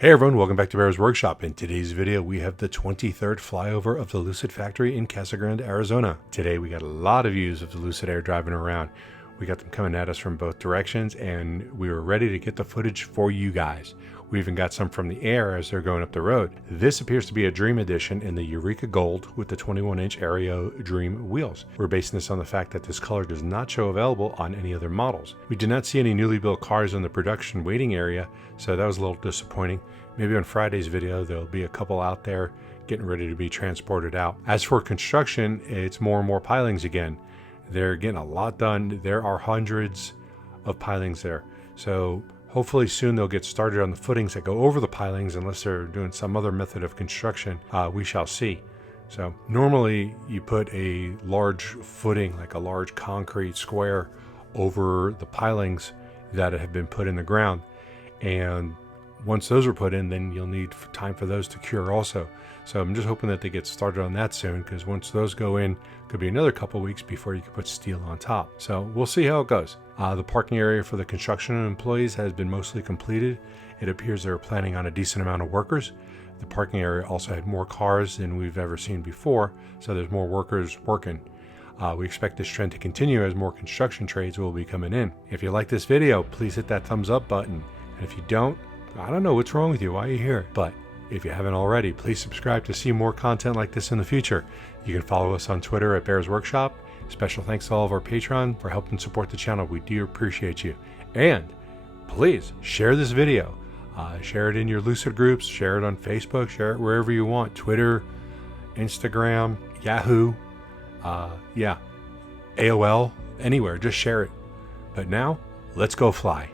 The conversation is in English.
Hey everyone, welcome back to Bear's Workshop. In today's video, we have the 23rd flyover of the Lucid factory in Casa Grande, Arizona. Today we got a lot of views of the Lucid Air driving around. We got them coming at us from both directions and we were ready to get the footage for you guys. We even got some from the air as they're going up the road. This appears to be a Dream Edition in the Eureka Gold with the 21-inch Aero Dream wheels. We're basing this on the fact that this color does not show available on any other models. We did not see any newly built cars in the production waiting area, so that was a little disappointing. Maybe on Friday's video, there'll be a couple out there getting ready to be transported out. As for construction, it's more and more pilings again. They're getting a lot done. There are hundreds of pilings there. So hopefully soon they'll get started on the footings that go over the pilings, unless they're doing some other method of construction. We shall see. So normally you put a large footing, like a large concrete square, over the pilings that have been put in the ground. And once those are put in, then you'll need time for those to cure also. So I'm just hoping that they get started on that soon, because once those go in, could be another couple weeks before you can put steel on top. So we'll see how it goes. The parking area for the construction employees has been mostly completed. It appears they're planning on a decent amount of workers. The parking area also had more cars than we've ever seen before, so there's more workers working. We expect this trend to continue as more construction trades will be coming in. If you like this video, please hit that thumbs up button. And if you don't, I don't know what's wrong with you, why are you here? But if you haven't already, please subscribe to see more content like this in the future. You can follow us on Twitter at Bear's Workshop. Special thanks to all of our Patreon for helping support the channel. We do appreciate you. And please share this video. Share it in your Lucid groups, share it on Facebook, share it wherever you want. Twitter, Instagram, Yahoo, AOL, anywhere, just share it. But now, let's go fly.